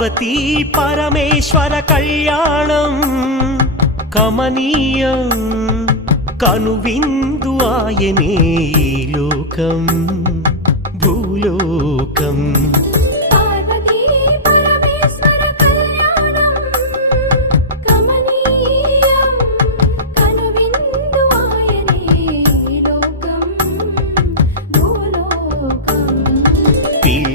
పార్వతీ పరమేశ్వర కళ్యాణం కమనీయం కనువిందు ఆయనే లోకం భూలోకం.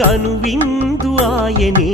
కనువిందు ఆయనే.